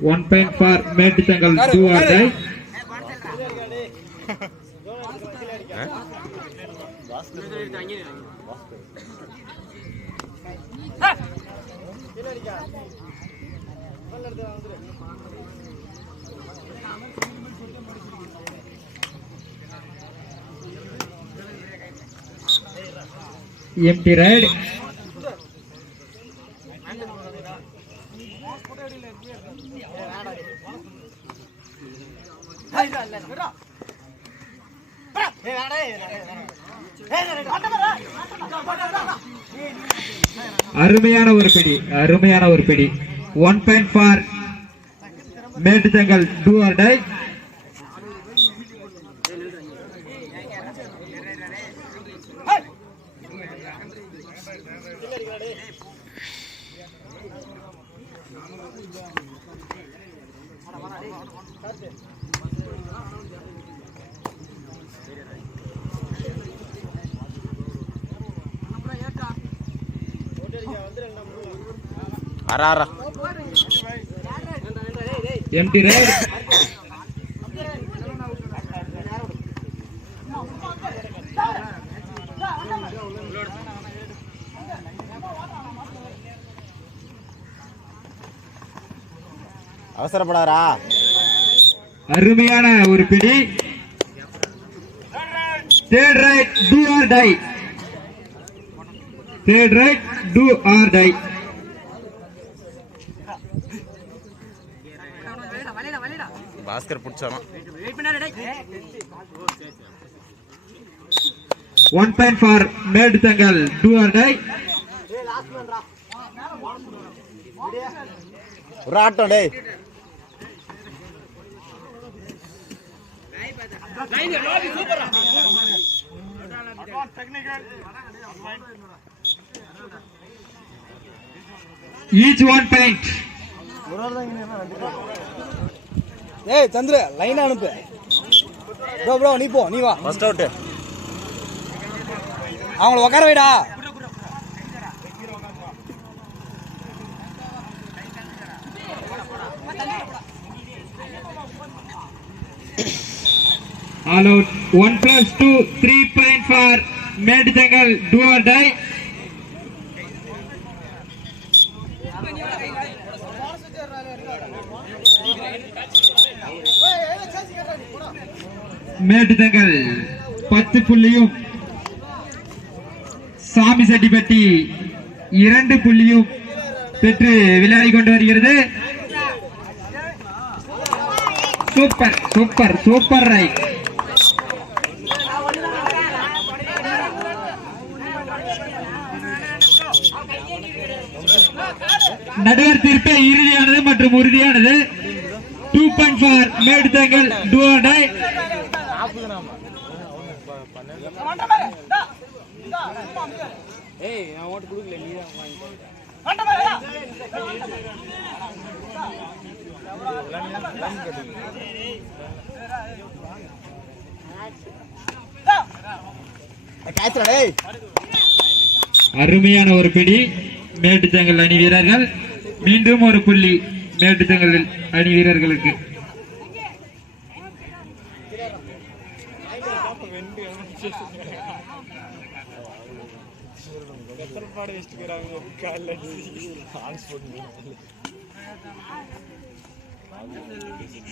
1 point for Medithangal, do or die. Empty ride. அருமையான ஒரு பிடி 1 point for Medithangal, do or die. Empty ride. அவசரப்படாதடா. அருமையான ஒரு பிடி. Third right, do or die. Third right, do or die. Bhaskar புடிச்சாமா. 1 point for Medithangal, do or die. ஒரு ஆட்டம் டேய். Each 1 point. ஏய் சந்திர line அனுப்பு. ப்ரோ நீ போ, நீ வா. First out. அவங்கள உட்கார வைடா. All out. 1 plus 2, 3 point for Medithangal, do or die. Medithangal 10 புள்ளியும் சாமி செட்டிப்பட்டி 2 புள்ளியும் பெற்று விளையாடி கொண்டு வருகிறது. Super right. நடுவர் தீர்ப்பே இறுதியானது மற்றும் உறுதியானது. 2 point for Medithangal, do or die. ஏய் நான் ஓட்டு கொடுக்கல, நீ தான் வாங்கிக்கோ. அருமையான ஒரு பிடி மேட்டுத்தங்கல் அணி வீரர்கள். மீண்டும் ஒரு புள்ளி மேட்டுத்தங்கல் அணி வீரர்களுக்கு.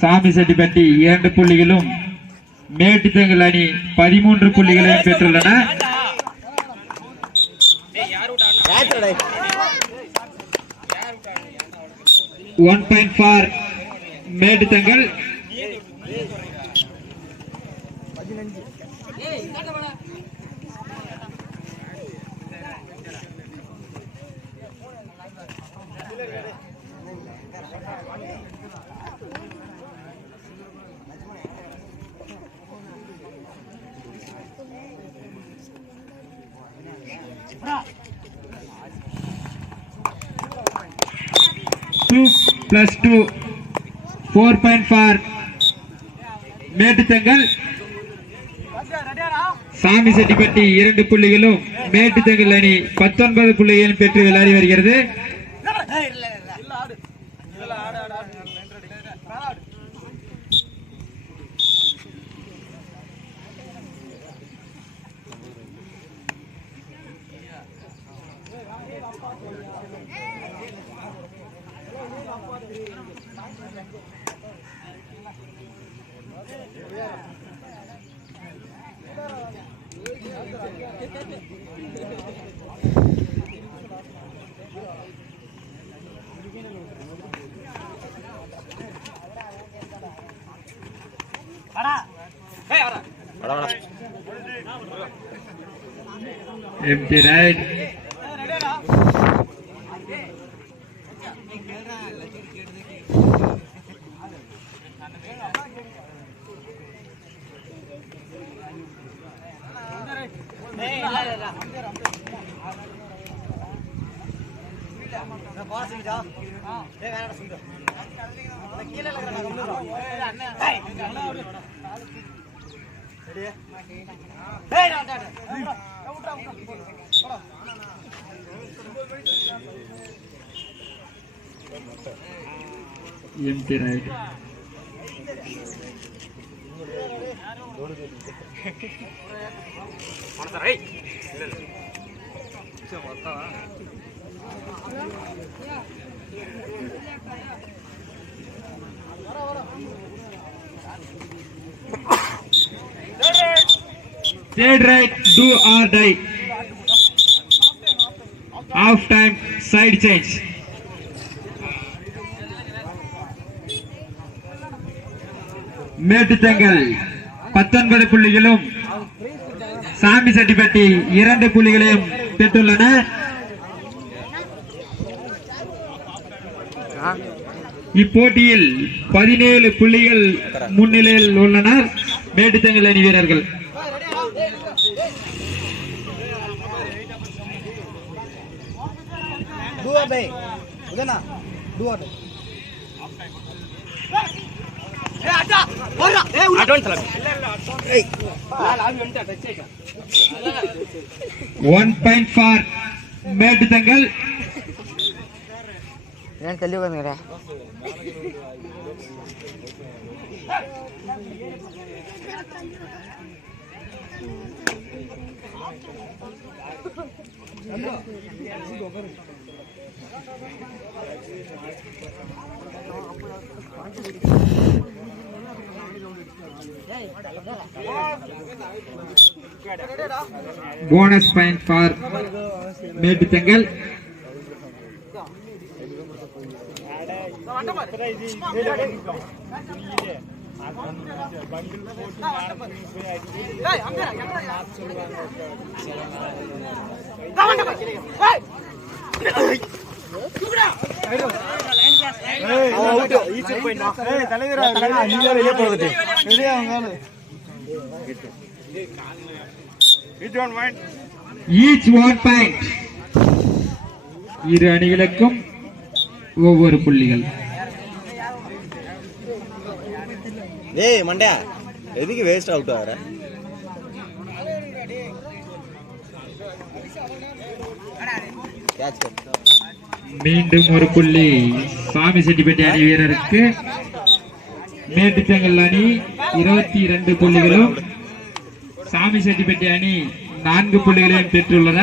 சாமி செட்டிப்பட்டி 2 புள்ளிகளும் மேட்டுத்தங்கல் அணி 13 புள்ளிகளையும் பெற்றுள்ளன. 1 point for மேட்டுத்தங்கல். +2 4 point for மேட்டுத்தங்கல். சாமி செட்டிப்பட்டி 2 புள்ளிகளும் மேட்டுத்தங்கல் அணி 19 புள்ளிகளும் பெற்று விளையாடி வருகிறது. empty right. Empty right. Third right, do or die. Half time, side change. மேட்டுத்தங்கல் 19 புள்ளிகளும் சாமி செட்டிப்பட்டி 2 புள்ளிகளையும் பெற்றுள்ளன. இப்போட்டியில் 17 புள்ளிகள் முன்னிலையில் உள்ளனர் மேட்டுத்தங்கல் அணி வீரர்கள். One point for மேட்டுத்தங்கல். Bonus point for மேட்டுத்தங்கல். Each one point. இரு அணிகளுக்கும் ஒவ்வொரு புள்ளிகள். ஏய் மண்டையா எதுக்கு வேஸ்ட் அவுட் ஆற? மீண்டும் ஒரு புள்ளி சாமி செட்டிப்பட்டி அணி வீரருக்கு. மேட்டுத்தங்கல் அணி 22 புள்ளிகளும் சாமி செட்டிப்பட்டி அணி 4 புள்ளிகளையும் பெற்றுள்ளன.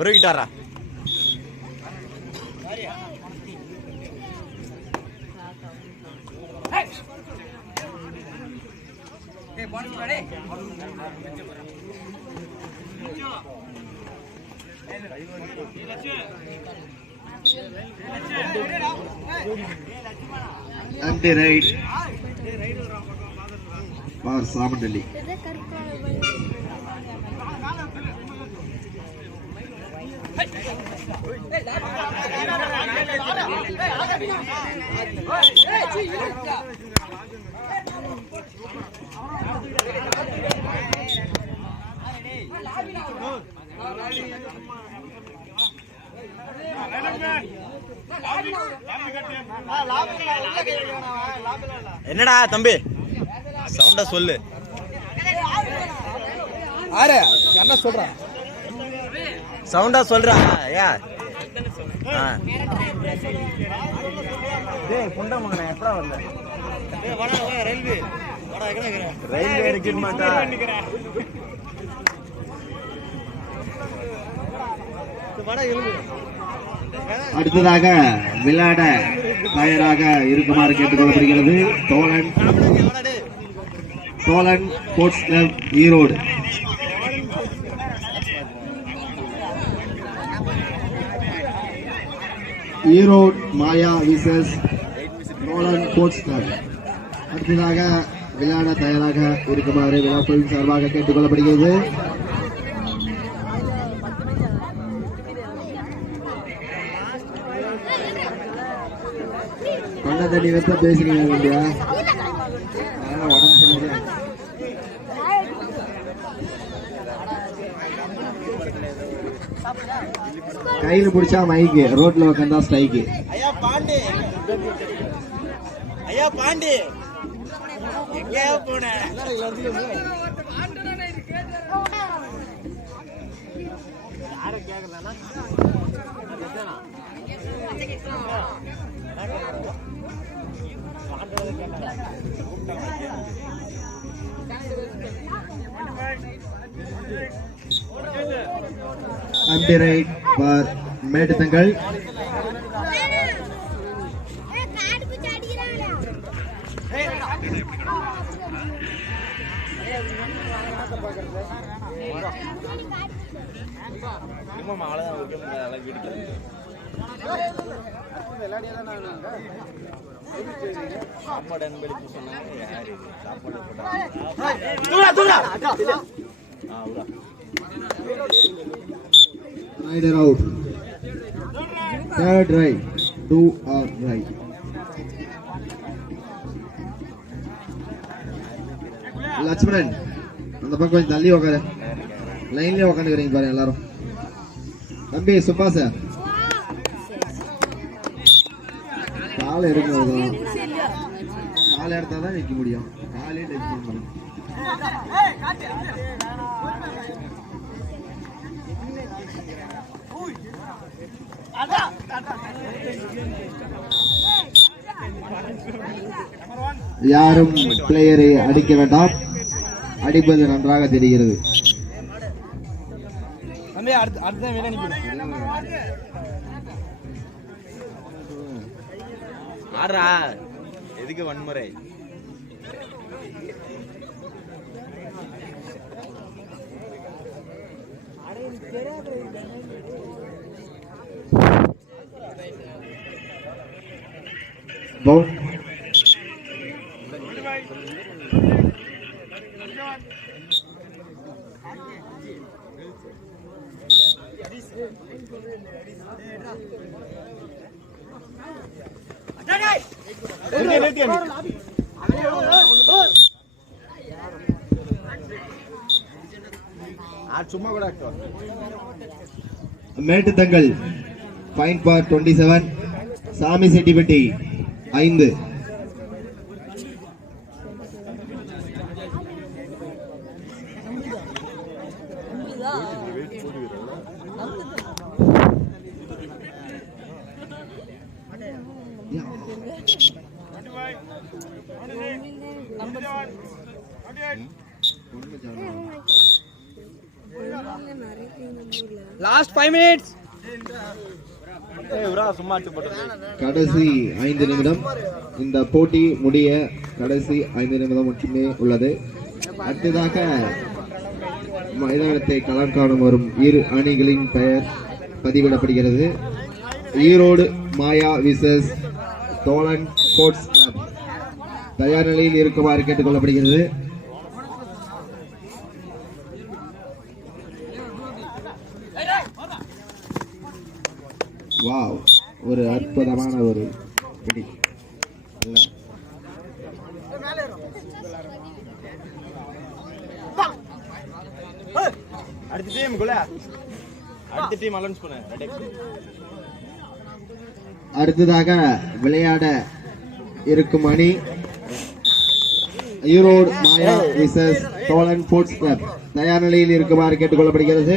ஒரு கிட்டாரா empty right for Samandelli. என்னடா தம்பி சவுண்டா சொல்லு. ஆறு என்ன சொல்றா சவுண்டா சொல்றா ஏ புண்டை மகனை எப்படா வந்த ரயில்வே ரெக்ரூட்மெண்டா அடுத்ததாக விளையாட தயாராக இருக்குமாறு கேட்டுக்கொள்ளப்படுகிறது தோழன் ஸ்போர்ட்ஸ் கிளப் ஈரோடு. ஈரோடு மாயா விசஸ் தோழன் ஸ்போர்ட்ஸ் கிளப். அடுத்ததாக விளையாட தயாராக இருக்குமாறு விழாக்குழுவின் சார்பாக கேட்டுக்கொள்ளப்படுகிறது. கண்ண தண்ணி வச்சா பேசுறீங்க இல்லையா? உடம்பு சரியில்லை. கையில பிடிச்சா மைக்கு, ரோட்ல உட்காந்தா ஸ்ட்ரைக்கு. ஐயா பாண்டி எங்கேயா போன அம்பிரைட் ஃபார் மேட்டுத்தங்கல். சாப்பாடு அன்பளிப்பு சொன்னாங்க சாப்பாடு Rider out. Third right. 2 or right. Lakshmanan அந்த பக்கம் கொஞ்சம் தள்ளி உட்காரு. லைன்லயே உட்காந்துக்கிறீங்க பாருங்க எல்லாரும். தம்பி சுப்பா சார் காலை எடுக்கணும். காலை எடுத்தாதான் நிற்க முடியும். காலையே டச் பண்ண முடியும். யாரும் பிளேயரை அடிக்க வேண்டாம். அடிப்பது நன்றாக தெரிகிறது. ஆறா எதுக்கு வன்முறை? சும்மா கூட மேட்டுத்தங்கல் ஃபைன் ஃபார் 27. சாமி செட்டிப்பட்டி 5. Last 5 minutes. கடைசி 5 நிமிடம். இந்த போட்டி முடிய கடைசி 5 நிமிடம் மட்டுமே உள்ளது. அடுத்ததாக மைதானத்தை களம் காணும் வரும் இரு அணிகளின் பெயர் பதிவிடப்படுகிறது. ஈரோடு மாயா விசஸ் தோழன் ஸ்போர்ட்ஸ் கிளப் தயார் நிலையில் இருக்குமாறு கேட்டுக்கொள்ளப்படுகிறது. வாவ், ஒரு அற்புதமான ஒரு பிடி. அடுத்ததாக விளையாட இருக்கும் அணி ஈரோடு மாயா விசஸ் தோழன் ஸ்போர்ட்ஸ் கிளப் தயார் நிலையில் இருக்குமாறு கேட்டுக்கொள்ளப்படுகிறது.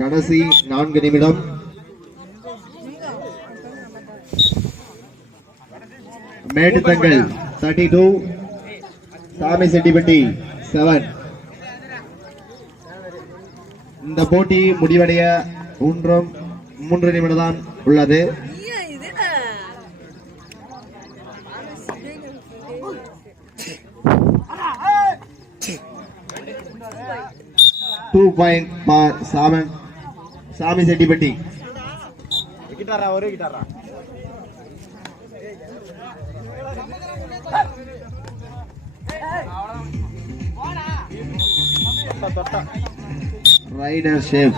கடைசி 4 நிமிடம். மேட்டுத்தங்கல் 32, சாமி செட்டிப்பட்டி 7. இந்த போட்டி முடிவடைய 3 நிமிடம் தான் உள்ளது. Two point for சாமி செட்டிப்பட்டி. கிட்டாரா ஒரு கிட்டாரா Rider chef.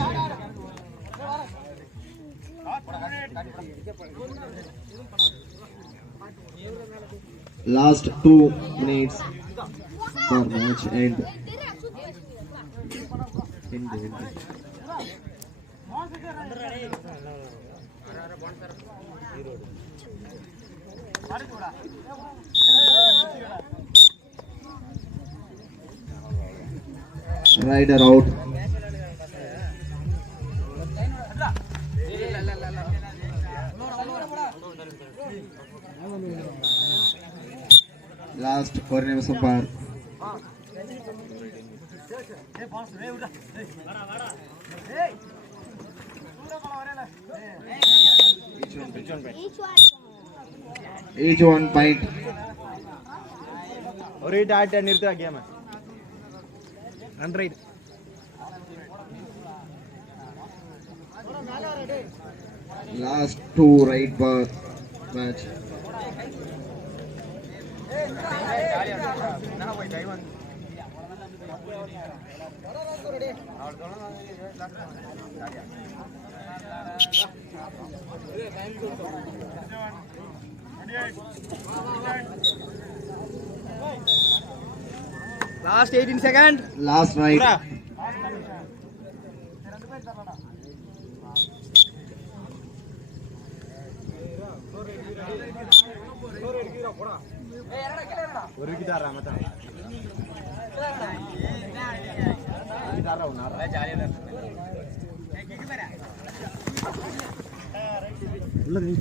Last 2 minutes for match end. Rider out. Last 4 நிமிஷம் பார். Each one point. ஒரு ஹிட் ஆட்ட நிறுத்துறா game. Run Last 2 right bar match. Last 18 seconds. Last right. ஒரு கிட்டாரா மத்த கிட்டாரா உன்னாரா ஜாலியா உள்ள நீ